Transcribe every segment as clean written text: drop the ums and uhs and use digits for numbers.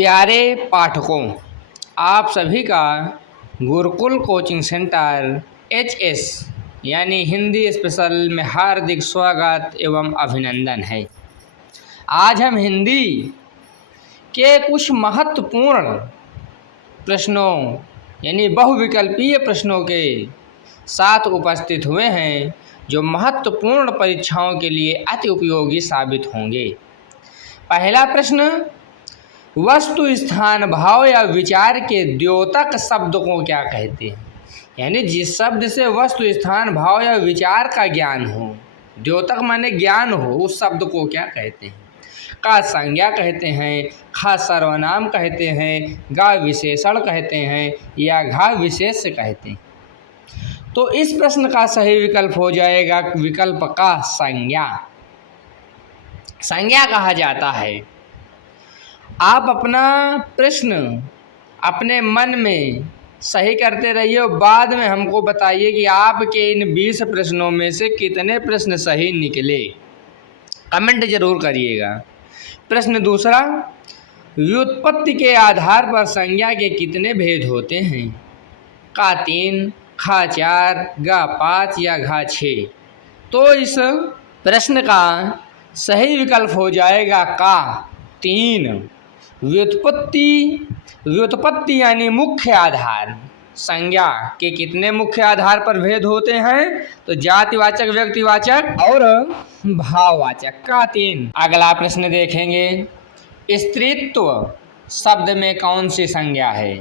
प्यारे पाठकों, आप सभी का गुरुकुल कोचिंग सेंटर HS यानी हिंदी स्पेशल में हार्दिक स्वागत एवं अभिनंदन है। आज हम हिंदी के कुछ महत्वपूर्ण प्रश्नों यानी बहुविकल्पीय प्रश्नों के साथ उपस्थित हुए हैं, जो महत्वपूर्ण परीक्षाओं के लिए अति उपयोगी साबित होंगे। पहला प्रश्न, वस्तु स्थान भाव या विचार के द्योतक शब्द को क्या कहते हैं? यानी जिस शब्द से वस्तु स्थान भाव या विचार का ज्ञान हो, द्योतक माने ज्ञान हो, उस शब्द को क्या कहते हैं? का संज्ञा कहते हैं, खा सर्वनाम कहते हैं, गा विशेषण कहते हैं या घा विशेष कहते हैं। तो इस प्रश्न का सही विकल्प हो जाएगा विकल्प का संज्ञा। संज्ञा कहा जाता है। आप अपना प्रश्न अपने मन में सही करते रहिए और बाद में हमको बताइए कि आपके इन 20 प्रश्नों में से कितने प्रश्न सही निकले। कमेंट जरूर करिएगा। प्रश्न दूसरा, व्युत्पत्ति के आधार पर संज्ञा के कितने भेद होते हैं? का 3, खा 4, गा 5 या घा 6। तो इस प्रश्न का सही विकल्प हो जाएगा का 3। व्युत्पत्ति यानी मुख्य आधार। संज्ञा के कितने मुख्य आधार पर भेद होते हैं? तो जातिवाचक, व्यक्तिवाचक और भाववाचक। का 3। अगला प्रश्न देखेंगे, स्त्रीत्व शब्द में कौन सी संज्ञा है?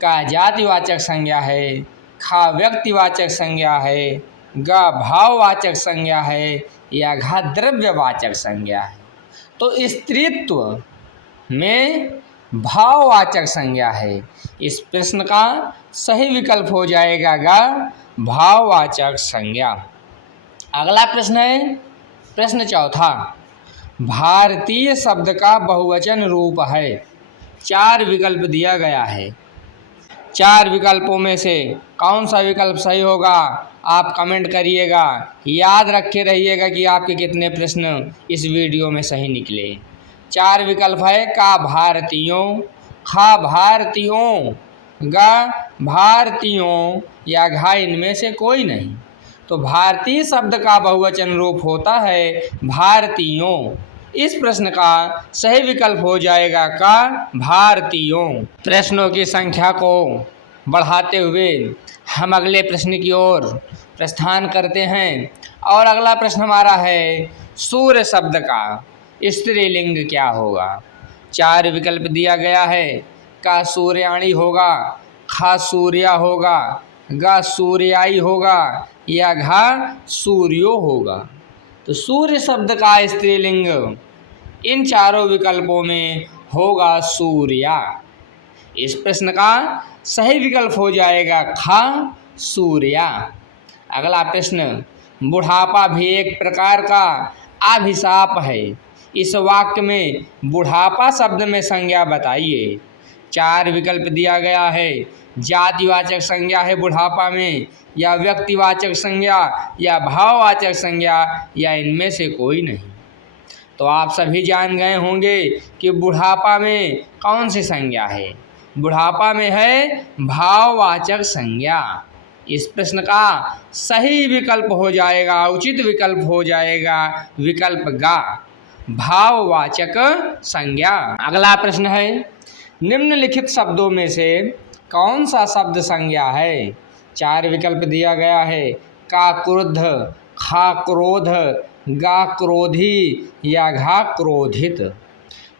का जातिवाचक संज्ञा है, खा व्यक्तिवाचक संज्ञा है, गा भाववाचक संज्ञा है या घा द्रव्यवाचक संज्ञा है। तो स्त्रीत्व में भाववाचक संज्ञा है। इस प्रश्न का सही विकल्प हो जाएगा गा भाववाचक संज्ञा। अगला प्रश्न है प्रश्न चौथा, भारतीय शब्द का बहुवचन रूप है। 4 विकल्प दिया गया है। 4 विकल्पों में से कौन सा विकल्प सही होगा? आप कमेंट करिएगा। याद रखे रहिएगा कि आपके कितने प्रश्न इस वीडियो में सही निकले। 4 विकल्प है का भारतीयों, खा भारतीयों, गा भारतीयों या घा इनमें से कोई नहीं। तो भारतीय शब्द का बहुवचन रूप होता है भारतीयों। इस प्रश्न का सही विकल्प हो जाएगा का भारतीयों। प्रश्नों की संख्या को बढ़ाते हुए हम अगले प्रश्न की ओर प्रस्थान करते हैं। और अगला प्रश्न हमारा है, सूर्य शब्द का स्त्रीलिंग क्या होगा? 4 विकल्प दिया गया है। का सूर्याणी होगा, खा सूर्या होगा, गा सूर्याई होगा या घा सूर्यो होगा। तो सूर्य शब्द का स्त्रीलिंग इन 4 विकल्पों में होगा सूर्या। इस प्रश्न का सही विकल्प हो जाएगा खा सूर्या। अगला प्रश्न, बुढ़ापा भी एक प्रकार का अभिशाप है। इस वाक्य में बुढ़ापा शब्द में संज्ञा बताइए। 4 विकल्प दिया गया है। जातिवाचक संज्ञा है बुढ़ापा में, या व्यक्तिवाचक संज्ञा, या भाववाचक संज्ञा, या इनमें से कोई नहीं। तो आप सभी जान गए होंगे कि बुढ़ापा में कौन सी संज्ञा है। बुढ़ापा में है भाववाचक संज्ञा। इस प्रश्न का सही विकल्प हो जाएगा, उचित विकल्प हो जाएगा विकल्प गा भाववाचक संज्ञा। अगला प्रश्न है, निम्नलिखित शब्दों में से कौन सा शब्द संज्ञा है? 4 विकल्प दिया गया है। का क्रुद्ध, खा क्रोध, गा क्रोधी या घा क्रोधित।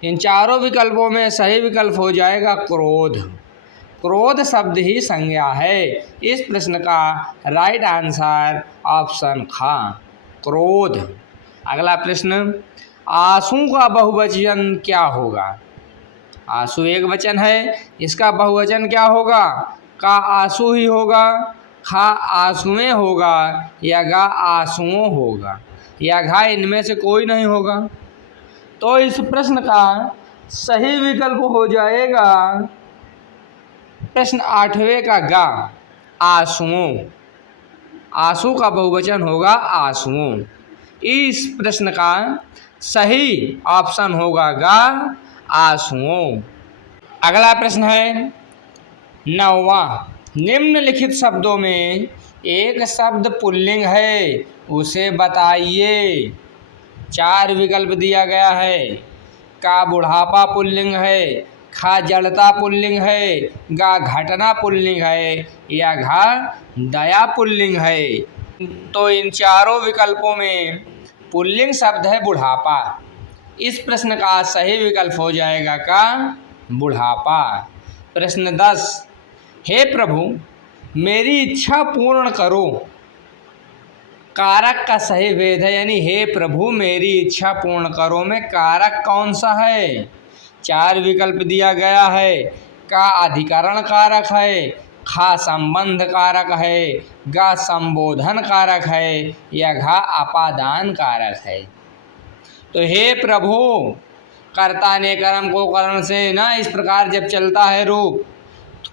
इन 4 विकल्पों में सही विकल्प हो जाएगा क्रोध। क्रोध शब्द ही संज्ञा है। इस प्रश्न का राइट आंसर ऑप्शन खा क्रोध। अगला प्रश्न, आंसू का बहुवचन क्या होगा? आंसू एक वचन है, इसका बहुवचन क्या होगा? का आंसू ही होगा, खा आंसुएं होगा या गा आंसुओं होगा या घा इनमें से कोई नहीं होगा। तो इस प्रश्न का सही विकल्प हो जाएगा प्रश्न 8वें का गा आंसुओं। आंसू का बहुवचन होगा आंसुओं। इस प्रश्न का सही ऑप्शन होगा गा आंसुओं। अगला प्रश्न है 9वां, निम्नलिखित शब्दों में एक शब्द पुल्लिंग है, उसे बताइए। 4 विकल्प दिया गया है। का बुढ़ापा पुल्लिंग है, खा जड़ता पुल्लिंग है, गा घटना पुल्लिंग है, या घा दया पुल्लिंग है। तो इन चारों विकल्पों में पुल्लिंग शब्द है बुढ़ापा। इस प्रश्न का सही विकल्प हो जाएगा का बुढ़ापा। प्रश्न 10, हे प्रभु मेरी इच्छा पूर्ण करो। कारक का सही भेद है, यानी हे प्रभु मेरी इच्छा पूर्ण करो में कारक कौन सा है। 4 विकल्प दिया गया है। का अधिकरण कारक है, खा संबंध कारक है, गा संबोधन कारक है, या घा अपादान कारक है। तो हे प्रभु कर्ता ने कर्म को करण से ना इस प्रकार जब चलता है रूप, तो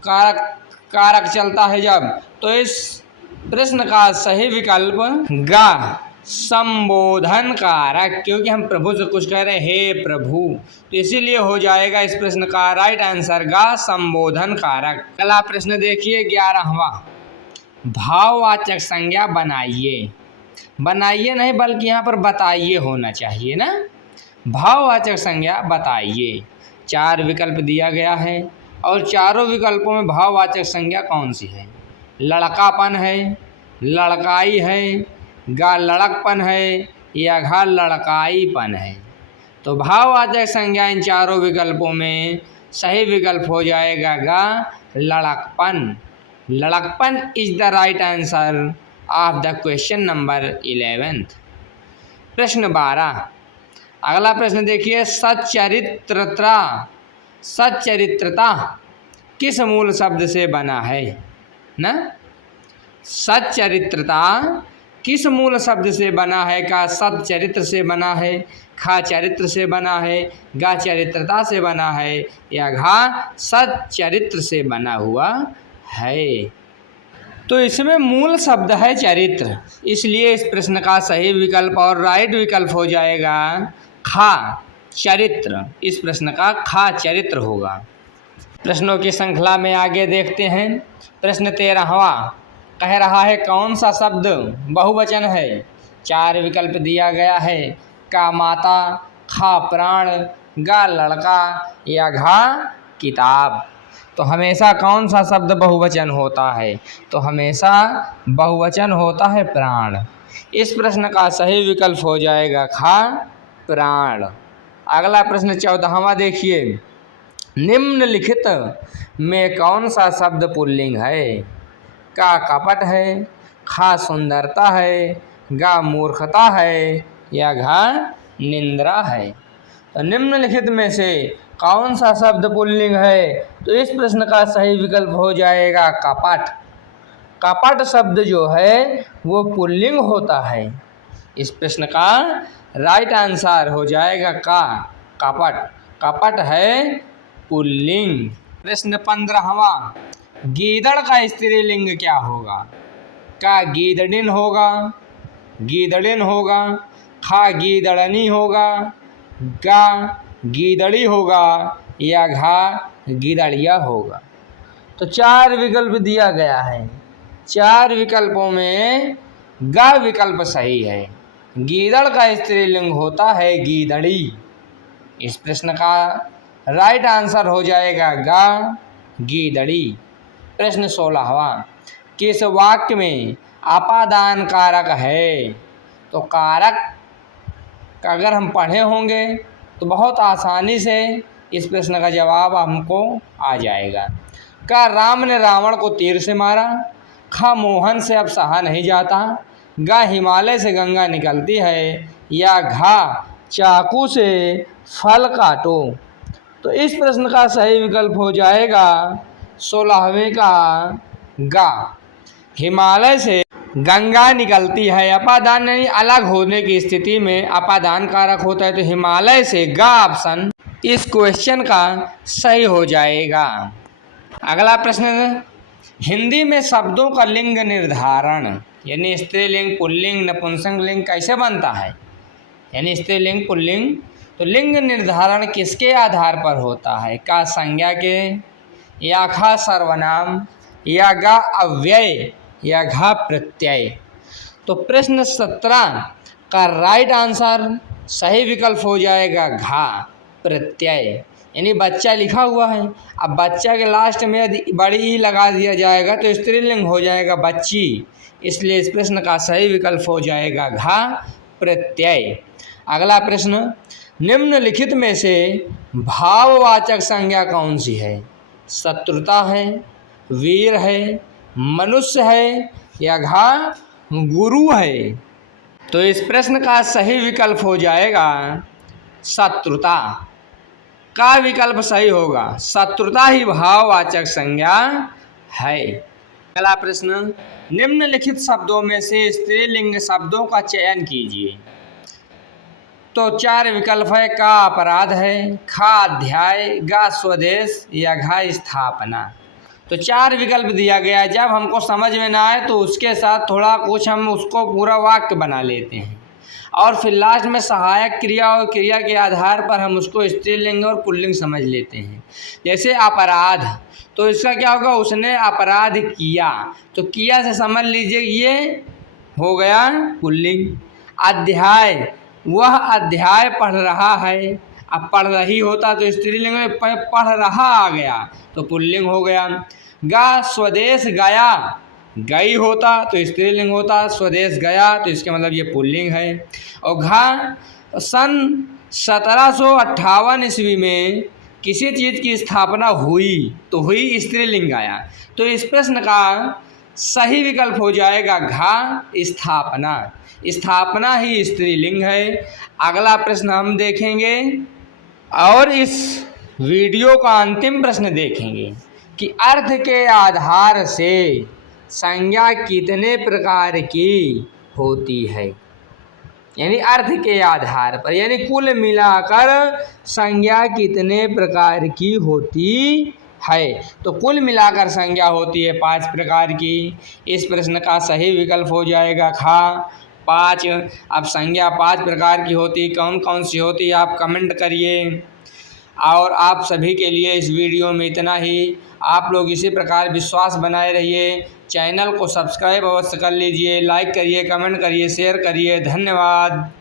कारक चलता है जब, तो इस प्रश्न का सही विकल्प गा संबोधन कारक, क्योंकि हम प्रभु से कुछ कह रहे हैं हे प्रभु, तो इसीलिए हो जाएगा इस प्रश्न का राइट आंसर गा संबोधन कारक। अगला प्रश्न देखिए 11वां, भाववाचक संज्ञा बनाइए। बनाइए नहीं बल्कि यहाँ पर बताइए होना चाहिए ना। भाववाचक संज्ञा बताइए। 4 विकल्प दिया गया है और चारों विकल्पों में भाववाचक संज्ञा कौन सी है। लड़कापन है, लड़काई है, गा लड़कपन है, या घा लड़काईपन है। तो भाववाचक संज्ञा इन चारों विकल्पों में सही विकल्प हो जाएगा गा लड़कपन। लड़कपन is the right answer of the question number 11। प्रश्न 12, अगला प्रश्न देखिए सच्चरित्रता। सच्चरित्रता किस मूल शब्द से बना है ना। सच्चरित्रता किस मूल शब्द से बना है। का सच्चरित्र से बना है, खा चरित्र से बना है, गा चरित्रता से बना है, या घा सच्चरित्र से बना हुआ है। तो इसमें मूल शब्द है चरित्र, इसलिए इस प्रश्न का सही विकल्प और राइट विकल्प हो जाएगा खा चरित्र। इस प्रश्न का खा चरित्र होगा। प्रश्नों की श्रृंखला में आगे देखते हैं। प्रश्न 13वां कह रहा है कौन सा शब्द बहुवचन है। 4 विकल्प दिया गया है। का माता, खा प्राण, गा लड़का, या घा किताब। तो हमेशा कौन सा शब्द बहुवचन होता है। तो हमेशा बहुवचन होता है प्राण। इस प्रश्न का सही विकल्प हो जाएगा खा प्राण। अगला प्रश्न 14वां देखिए, निम्नलिखित में कौन सा शब्द पुल्लिंग है। का कपट है, खा सुंदरता है, गा मूर्खता है, या घा निंद्रा है। तो निम्नलिखित में से कौन सा शब्द पुल्लिंग है। तो इस प्रश्न का सही विकल्प हो जाएगा कपट। कपट शब्द जो है वो पुल्लिंग होता है। इस प्रश्न का राइट आंसर हो जाएगा का कपट। कपट है पुल्लिंग। प्रश्न 15वां, गीदड़ का स्त्रीलिंग क्या होगा। का गीदड़िन होगा, गीदड़िन होगा, खा गीदड़नी होगा, गा गीदड़ी होगा, या घा गीदड़िया होगा। तो 4 विकल्प दिया गया है। 4 विकल्पों में गा विकल्प सही है। गीदड़ का स्त्रीलिंग होता है गीदड़ी। इस प्रश्न का राइट आंसर हो जाएगा गा गीदड़ी। प्रश्न 16वां, किस वाक्य में अपादान कारक है। तो कारक अगर हम पढ़े होंगे तो बहुत आसानी से इस प्रश्न का जवाब हमको आ जाएगा। का राम ने रावण को तीर से मारा, खा मोहन से अब सहा नहीं जाता, गा हिमालय से गंगा निकलती है, या घा चाकू से फल काटो। तो इस प्रश्न का सही विकल्प हो जाएगा 16वें का गा। हिमालय से गंगा निकलती है। अपादान यानी अलग होने की स्थिति में अपादान कारक होता है। तो हिमालय से गा ऑप्शन इस क्वेश्चन का सही हो जाएगा। अगला प्रश्न, हिंदी में शब्दों का लिंग निर्धारण यानी स्त्रीलिंग, पुल्लिंग, नपुंसक लिंग कैसे बनता है। यानी स्त्रीलिंग, पुल्लिंग तो लिंग निर्धारण किसके आधार पर होता है? का संज्ञा के, या खा सर्वनाम, या गा अव्यय, या घा प्रत्यय। तो प्रश्न 17 का राइट आंसर सही विकल्प हो जाएगा घा प्रत्यय, यानी बच्चा लिखा हुआ है। अब बच्चा के लास्ट में यदि बड़ी ई लगा दिया जाएगा तो स्त्रीलिंग हो जाएगा बच्ची, इसलिए इस प्रश्न का सही विकल्प हो जाएगा घा प्रत्यय। अगला प्रश्न, निम्नलिखित में से भाववाचक संज्ञा कौन सी है? शत्रुता है, वीर है, मनुष्य है, या घा गुरु है। तो इस प्रश्न का सही विकल्प हो जाएगा शत्रुता। का विकल्प सही होगा, शत्रुता ही भाववाचक संज्ञा है। अगला प्रश्न, निम्नलिखित शब्दों में से स्त्रीलिंग शब्दों का चयन कीजिए। तो 4 विकल्प है, का अपराध है, खा अध्याय, गा स्वदेश, या घा स्थापना। तो 4 विकल्प दिया गया है। जब हमको समझ में ना आए तो उसके साथ थोड़ा कुछ हम उसको पूरा वाक्य बना लेते हैं और फिर लास्ट में सहायक क्रिया और क्रिया के आधार पर हम उसको स्त्रीलिंग और पुल्लिंग समझ लेते हैं। जैसे अपराध, तो इसका क्या होगा, उसने अपराध किया, तो किया से समझ लीजिए ये हो गया पुल्लिंग। अध्याय, वह अध्याय पढ़ रहा है, अब पढ़ रही होता तो स्त्रीलिंग में पढ़ रहा आ गया तो पुल्लिंग हो गया। गा स्वदेश गया, गई होता तो स्त्रीलिंग होता, स्वदेश गया तो इसके मतलब ये पुल्लिंग है। और घा, सन 1758 ईस्वी में किसी चीज़ की स्थापना हुई तो हुई स्त्रीलिंग आया। तो इस प्रश्न का सही विकल्प हो जाएगा घा स्थापना। स्थापना ही स्त्रीलिंग है। अगला प्रश्न हम देखेंगे और इस वीडियो का अंतिम प्रश्न देखेंगे कि अर्थ के आधार से संज्ञा कितने प्रकार की होती है। यानी अर्थ के आधार पर, यानी कुल मिलाकर संज्ञा कितने प्रकार की होती है। तो कुल मिलाकर संज्ञा होती है 5 प्रकार की। इस प्रश्न का सही विकल्प हो जाएगा खा 5। अब संज्ञा 5 प्रकार की होती, कौन कौन सी होती आप कमेंट करिए। और आप सभी के लिए इस वीडियो में इतना ही। आप लोग इसी प्रकार विश्वास बनाए रहिए। चैनल को सब्सक्राइब अवश्य कर लीजिए, लाइक करिए, कमेंट करिए, शेयर करिए। धन्यवाद।